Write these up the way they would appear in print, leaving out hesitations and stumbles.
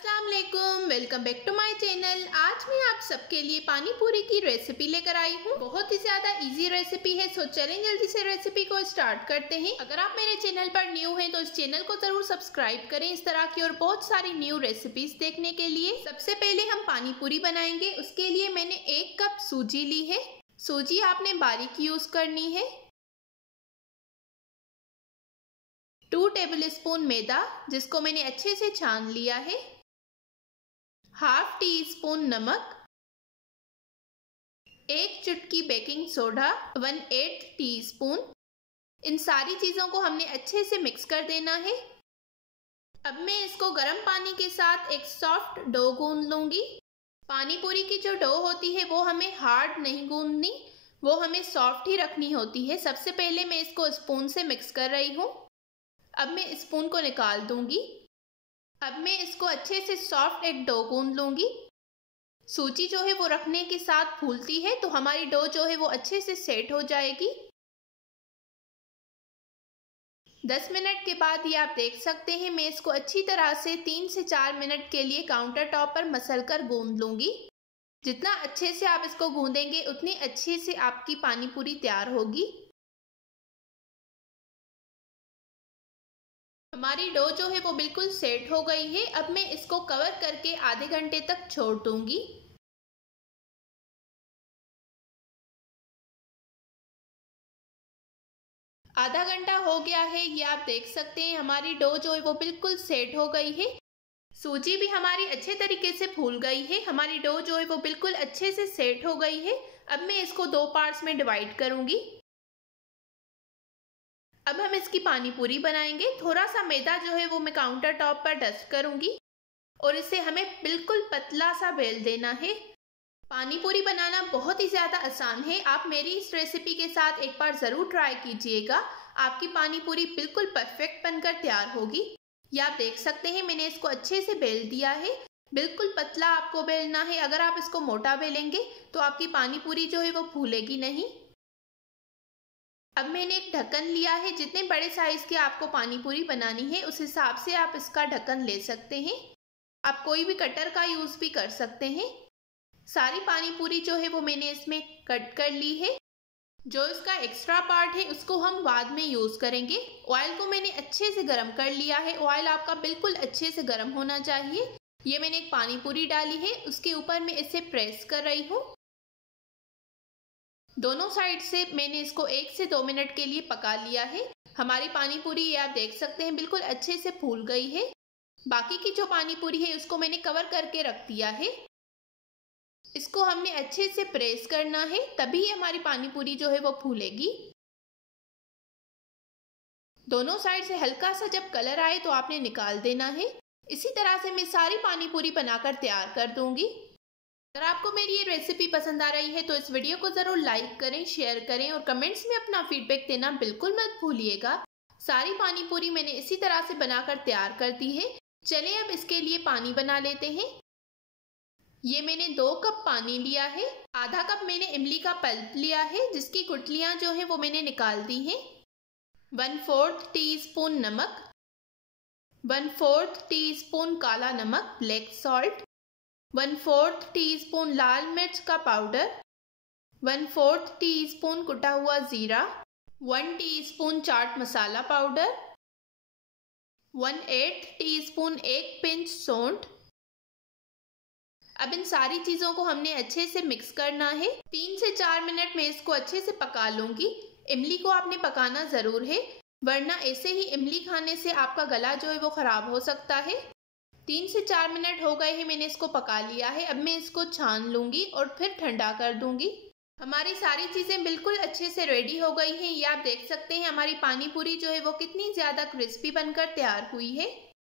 अस्सलाम वालेकुम, welcome back to my channel. आज मैं आप सबके लिए पानी पूरी की रेसिपी लेकर आई हूँ। बहुत ही ज्यादा इजी रेसिपी है, सो चलें जल्दी से रेसिपी को स्टार्ट करते हैं। अगर आप मेरे चैनल पर न्यू हैं तो इस चैनल को जरूर सब्सक्राइब करें इस तरह की और बहुत सारी न्यू रेसिपीज देखने के लिए। सबसे पहले हम पानी पूरी बनाएंगे। उसके लिए मैंने 1 कप सूजी ली है। सूजी आपने बारीक यूज करनी है। 2 टेबल स्पून मैदा जिसको मैंने अच्छे से छान लिया है। हाफ टी स्पून नमक, 1 चुटकी बेकिंग सोडा, 1/8 टीस्पून। इन सारी चीजों को हमने अच्छे से मिक्स कर देना है। अब मैं इसको गर्म पानी के साथ एक सॉफ्ट डो गूंद लूंगी। पानी पूरी की जो डो होती है वो हमें हार्ड नहीं गूंदनी, वो हमें सॉफ्ट ही रखनी होती है। सबसे पहले मैं इसको स्पून से मिक्स कर रही हूँ। अब मैं स्पून को निकाल दूंगी। अब मैं इसको अच्छे से सॉफ्ट एक डो गूंद लूंगी। सूजी जो है वो रखने के साथ फूलती है तो हमारी डो जो है वो अच्छे से सेट हो जाएगी। 10 मिनट के बाद ये आप देख सकते हैं मैं इसको अच्छी तरह से 3 से 4 मिनट के लिए काउंटर टॉप पर मसल कर गूंद लूंगी। जितना अच्छे से आप इसको गूंदेंगे उतनी अच्छे से आपकी पानी पूरी तैयार होगी। हमारी डो जो है वो बिल्कुल सेट हो गई है। अब मैं इसको कवर करके आधे घंटे तक छोड़ दूंगी। आधा घंटा हो गया है, ये आप देख सकते हैं हमारी डो जो है वो बिल्कुल सेट हो गई है। सूजी भी हमारी अच्छे तरीके से फूल गई है। हमारी डो जो है वो बिल्कुल अच्छे से सेट हो गई है। अब मैं इसको 2 पार्ट्स में डिवाइड करूंगी। अब हम इसकी पानी पूरी बनाएंगे। थोड़ा सा मैदा जो है वो मैं काउंटर टॉप पर डस्ट करूंगी और इसे हमें बिल्कुल पतला सा बेल देना है। पानी पूरी बनाना बहुत ही ज्यादा आसान है। आप मेरी इस रेसिपी के साथ एक बार जरूर ट्राई कीजिएगा। आपकी पानी पूरी बिल्कुल परफेक्ट बनकर तैयार होगी। ये आप देख सकते हैं मैंने इसको अच्छे से बेल दिया है। बिल्कुल पतला आपको बेलना है। अगर आप इसको मोटा बेलेंगे तो आपकी पानी पूरी जो है वो फूलेगी नहीं। अब मैंने एक ढक्कन लिया है। जितने बड़े साइज की आपको पानी पूरी बनानी है उस हिसाब से आप इसका ढक्कन ले सकते हैं। आप कोई भी कटर का यूज भी कर सकते हैं। सारी पानी पूरी जो है वो मैंने इसमें कट कर ली है। जो इसका एक्स्ट्रा पार्ट है उसको हम बाद में यूज करेंगे। ऑयल को मैंने अच्छे से गर्म कर लिया है। ऑयल आपका बिल्कुल अच्छे से गर्म होना चाहिए। ये मैंने एक पानी पूरी डाली है, उसके ऊपर मैं इसे प्रेस कर रही हूँ। दोनों साइड से मैंने इसको 1 से 2 मिनट के लिए पका लिया है। हमारी पानी पूरी ये आप देख सकते हैं बिल्कुल अच्छे से फूल गई है। बाकी की जो पानी पूरी है उसको मैंने कवर करके रख दिया है। इसको हमने अच्छे से प्रेस करना है, तभी हमारी पानी पूरी जो है वो फूलेगी। दोनों साइड से हल्का सा जब कलर आए तो आपने निकाल देना है। इसी तरह से मैं सारी पानी पूरी बनाकर तैयार कर दूंगी। अगर आपको मेरी ये रेसिपी पसंद आ रही है तो इस वीडियो को जरूर लाइक करें, शेयर करें और कमेंट्स में अपना फीडबैक देना बिल्कुल मत भूलिएगा। सारी पानी पूरी मैंने इसी तरह से बनाकर तैयार कर दी है। चलें अब इसके लिए पानी बना लेते हैं। ये मैंने 2 कप पानी लिया है। आधा कप मैंने इमली का पल्प लिया है जिसकी गुठलियां जो है वो मैंने निकाल दी हैं। 1/4 टीस्पून नमक, 1/4 टीस्पून काला नमक ब्लैक सॉल्ट, 1/4 टीस्पून लाल मिर्च का पाउडर, 1/4 टीस्पून कुटा हुआ जीरा, 1 teaspoon chaat masala powder, 1/8 teaspoon 1 pinch सौंठ। अब इन सारी चीजों को हमने अच्छे से मिक्स करना है। 3 से 4 मिनट में इसको अच्छे से पका लूंगी। इमली को आपने पकाना जरूर है, वरना ऐसे ही इमली खाने से आपका गला जो है वो खराब हो सकता है। 3 से 4 मिनट हो गए हैं, मैंने इसको पका लिया है। अब मैं इसको छान लूंगी और फिर ठंडा कर दूंगी। हमारी सारी चीजें बिल्कुल अच्छे से रेडी हो गई हैं। ये आप देख सकते हैं हमारी पानी पूरी जो है वो कितनी ज्यादा क्रिस्पी बनकर तैयार हुई है।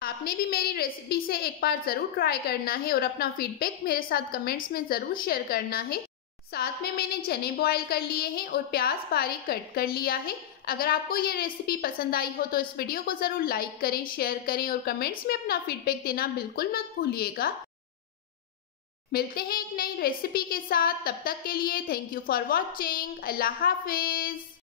आपने भी मेरी रेसिपी से एक बार जरूर ट्राई करना है और अपना फीडबैक मेरे साथ कमेंट्स में जरूर शेयर करना है। साथ में मैंने चने बॉयल कर लिए हैं और प्याज बारीक कट कर लिया है। अगर आपको ये रेसिपी पसंद आई हो तो इस वीडियो को जरूर लाइक करें, शेयर करें और कमेंट्स में अपना फीडबैक देना बिल्कुल मत भूलिएगा। मिलते हैं एक नई रेसिपी के साथ, तब तक के लिए thank you for watching. Allah Hafiz.